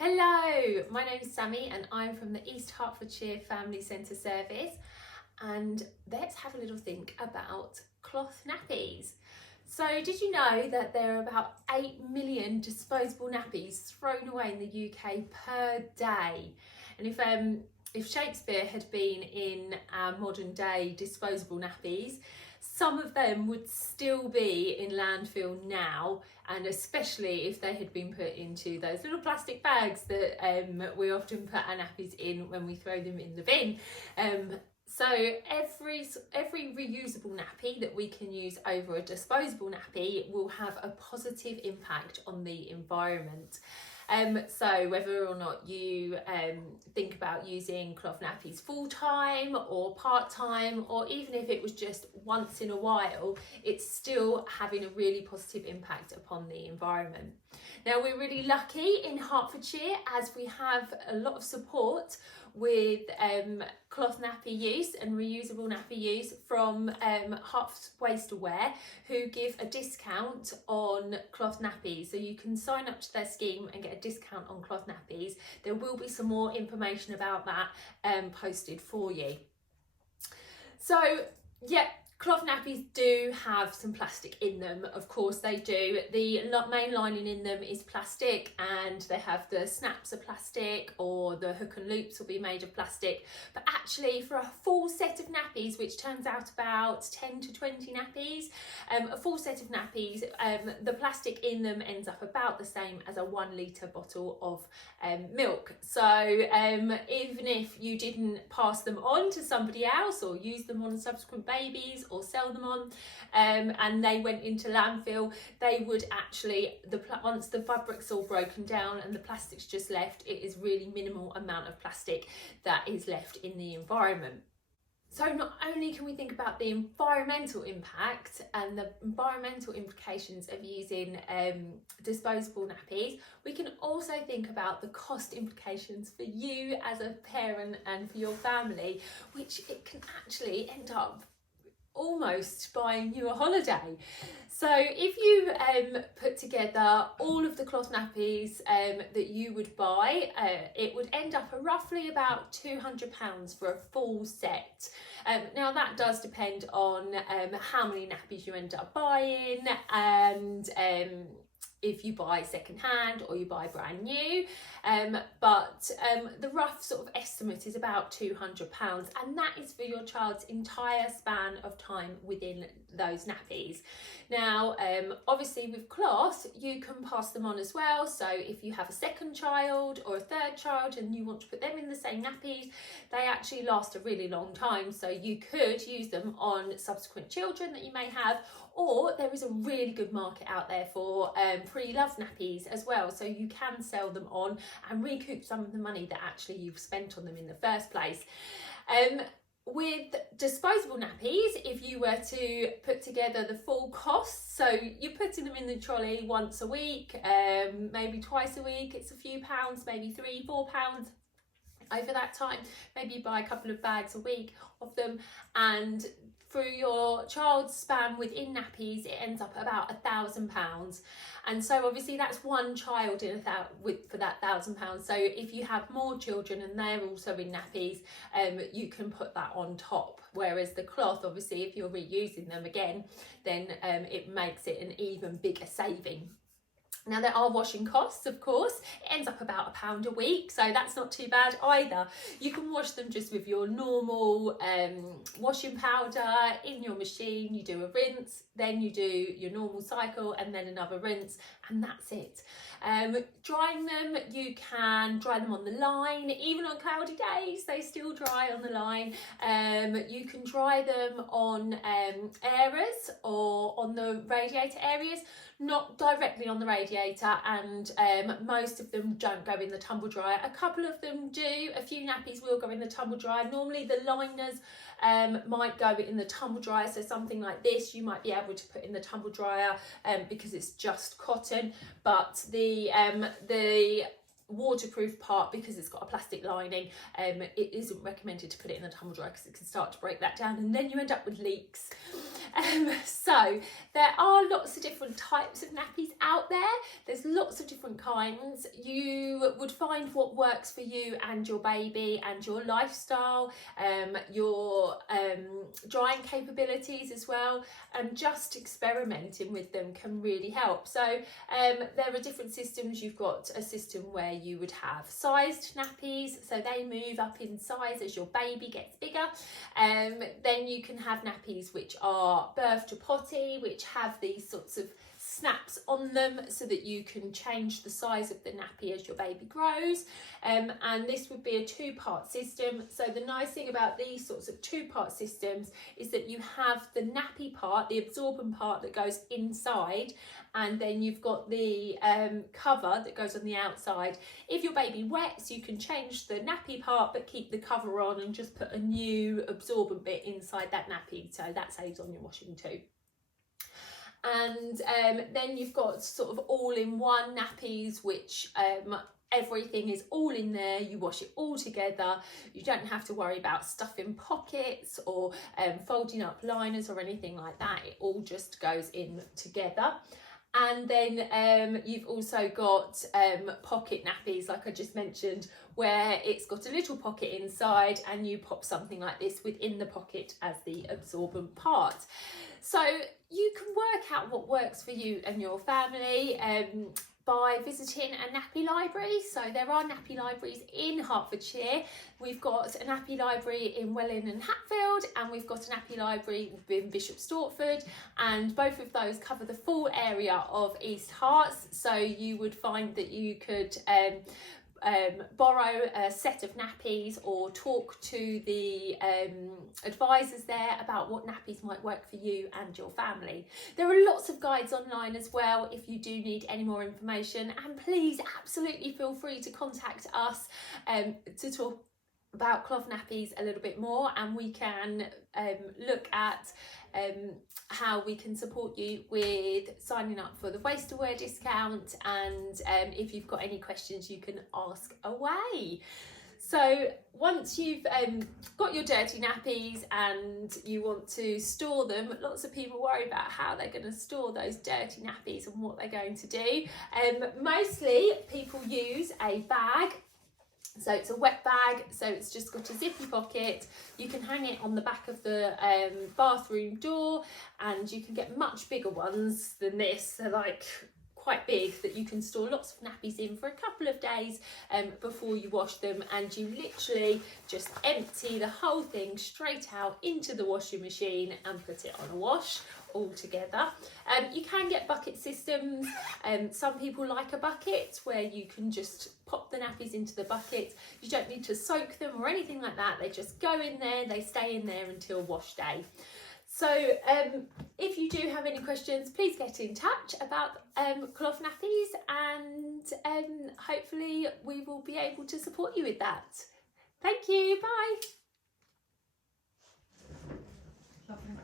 Hello, my name's Sammy and I'm from the East Hertfordshire Family Centre Service, and let's have a little think about cloth nappies. So did you know that there are about 8 million disposable nappies thrown away in the UK per day? And if Shakespeare had been in our modern day disposable nappies, some of them would still be in landfill now, and especially if they had been put into those little plastic bags that we often put our nappies in when we throw them in the bin. So every reusable nappy that we can use over a disposable nappy will have a positive impact on the environment. So whether or not you think about using cloth nappies full-time or part-time, or even if it was just once in a while, it's still having a really positive impact upon the environment. Now, we're really lucky in Hertfordshire as we have a lot of support with cloth nappy use and reusable nappy use from Herts Waste Aware, who give a discount on cloth nappies. So you can sign up to their scheme and get a discount on cloth nappies. There will be some more information about that posted for you. So yeah, cloth nappies do have some plastic in them, of course they do. The main lining in them is plastic, and they have the snaps of plastic, or the hook and loops will be made of plastic. But actually, for a full set of nappies, which turns out about 10 to 20 nappies, a full set of nappies, the plastic in them ends up about the same as a 1 litre bottle of milk. So even if you didn't pass them on to somebody else or use them on subsequent babies or sell them on, and they went into landfill, they would actually, once the fabric's all broken down and the plastic's just left, it is really minimal amount of plastic that is left in the environment. So not only can we think about the environmental impact and the environmental implications of using disposable nappies, we can also think about the cost implications for you as a parent and for your family, which it can actually end up almost buying you a holiday. So if you put together all of the cloth nappies that you would buy, it would end up at roughly about £200 for a full set. Now that does depend on how many nappies you end up buying, and if you buy second hand or you buy brand new, but the rough sort of estimate is about £200, and that is for your child's entire span of time within those nappies. Now obviously with cloth you can pass them on as well, so if you have a second child or a third child and you want to put them in the same nappies, they actually last a really long time, so you could use them on subsequent children that you may have. Or there is a really good market out there for pre-loved nappies as well, so you can sell them on and recoup some of the money that actually you've spent on them in the first place. With disposable nappies, if you were to put together the full cost, so you're putting them in the trolley once a week, maybe twice a week, it's a few pounds, maybe £3-4 over that time. Maybe you buy a couple of bags a week of them, and through your child's span within nappies, it ends up about £1,000. And so obviously that's one child for that £1,000. So if you have more children and they're also in nappies, you can put that on top. Whereas the cloth, obviously, if you're reusing them again, then it makes it an even bigger saving. Now there are washing costs, of course. It ends up about £1 a week, so that's not too bad either. You can wash them just with your normal washing powder in your machine. You do a rinse, then you do your normal cycle, and then another rinse, and that's it. Drying them, you can dry them on the line. Even on cloudy days, they still dry on the line. You can dry them on areas or on the radiator areas, not directly on the radiator, and most of them don't go in the tumble dryer. A couple of them do. A few nappies will go in the tumble dryer. Normally the liners might go in the tumble dryer, so something like this you might be able to put in the tumble dryer because it's just cotton, but the waterproof part, because it's got a plastic lining, it isn't recommended to put it in a tumble dryer because it can start to break that down and then you end up with leaks. So there are lots of different types of nappies out there. There's lots of different kinds. You would find what works for you and your baby and your lifestyle, your drying capabilities as well, and just experimenting with them can really help. So there are different systems. You've got a system where you would have sized nappies, so they move up in size as your baby gets bigger. Then you can have nappies which are birth to potty, which have these sorts of snaps on them so that you can change the size of the nappy as your baby grows, and this would be a two-part system. So the nice thing about these sorts of two-part systems is that you have the nappy part, the absorbent part that goes inside, and then you've got the cover that goes on the outside. If your baby wets, you can change the nappy part but keep the cover on and just put a new absorbent bit inside that nappy, so that saves on your washing too. And then you've got sort of all-in-one nappies, which everything is all in there. You wash it all together. You don't have to worry about stuffing pockets or folding up liners or anything like that. It all just goes in together. And then you've also got pocket nappies, like I just mentioned, where it's got a little pocket inside and you pop something like this within the pocket as the absorbent part. So you can work out what works for you and your family by visiting a nappy library. So there are nappy libraries in Hertfordshire. We've got a nappy library in Welwyn and Hatfield, and we've got a nappy library in Bishop Stortford, and both of those cover the full area of East Herts. So you would find that you could borrow a set of nappies or talk to the advisors there about what nappies might work for you and your family. There are lots of guides online as well if you do need any more information, and please absolutely feel free to contact us to talk about cloth nappies a little bit more, and we can look at how we can support you with signing up for the waste aware discount, and if you've got any questions you can ask away. So once you've got your dirty nappies and you want to store them, lots of people worry about how they're going to store those dirty nappies and what they're going to do. Mostly people use a bag. So it's a wet bag, so it's just got a zippy pocket. You can hang it on the back of the bathroom door, and you can get much bigger ones than this. They're like quite big, that you can store lots of nappies in for a couple of days before you wash them, and you literally just empty the whole thing straight out into the washing machine and put it on a wash all together. You can get bucket systems. Some people like a bucket where you can just pop the nappies into the bucket. You don't need to soak them or anything like that. They just go in there, they stay in there until wash day. So if you do have any questions, please get in touch about cloth nappies, and hopefully we will be able to support you with that. Thank you, bye. Lovely.